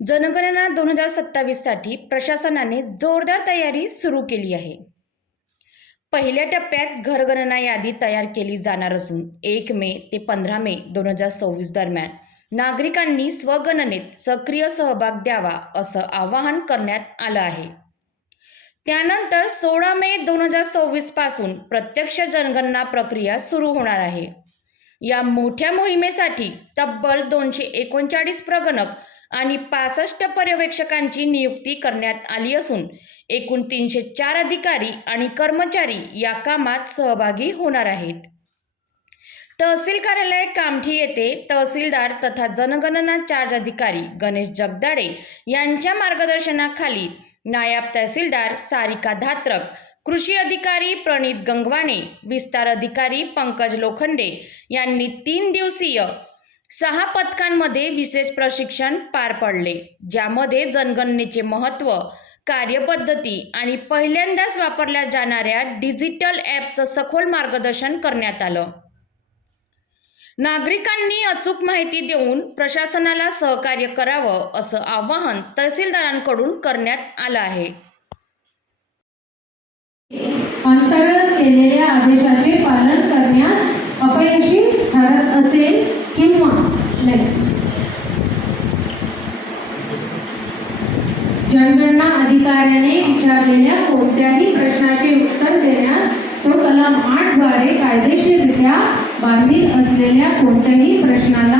जनगणना 2027 साठी प्रशासनाने जोरदार तयारी सुरू केली आहे. पहिल्या टप्प्यात घरगणना यादी तयार केली जाणार असून 1 मे ते 15 मे 2026 दरम्यान नागरिकांनी स्वगणनेत सक्रिय सहभाग द्यावा असं आवाहन करण्यात आलं आहे. त्यानंतर 16 मे 2026 पासून प्रत्यक्ष जनगणना प्रक्रिया सुरू होणार आहे. या मोठ्या मोहिमेसाठी तब्बल 239 प्रगणक आणि 65 पर्यवेक्षकांची नियुक्ती करण्यात आली असून एकूण 304 अधिकारी आणि कर्मचारी या कामात सहभागी होणार आहेत. तहसील कार्यालय कामठी येथे तहसीलदार तथा जनगणना चार्ज अधिकारी गणेश जगदाळे यांच्या मार्गदर्शनाखाली नायब तहसीलदार सारिका धात्रक, कृषी अधिकारी प्रणित गंगवाणे, विस्तार अधिकारी पंकज लोखंडे यांनी 3 दिवसीय 6 पथकांमध्ये विशेष प्रशिक्षण पार पडले, ज्यामध्ये जनगणनेचे महत्त्व, कार्यपद्धती आणि पहिल्यांदाच वापरल्या जाणाऱ्या डिजिटल ॲपचं सखोल मार्गदर्शन करण्यात आलं. नागरिकांनी अचूक माहिती देऊन प्रशासनाला सहकार्य करावं असं आवाहन तहसीलदारांकडून करण्यात आलं आहे. अंतर्गत केलेल्या आदेशाचे पालन करण्यास अपयशी ठरत असेल किंवा जनगणना अधिकाऱ्याने विचारलेल्या कोणत्याही प्रश्नाचे उत्तर देण्यास तो कलम 8 द्वारे कायदेशीररित्या बांधील असलेल्या कोणत्याही प्रश्नाला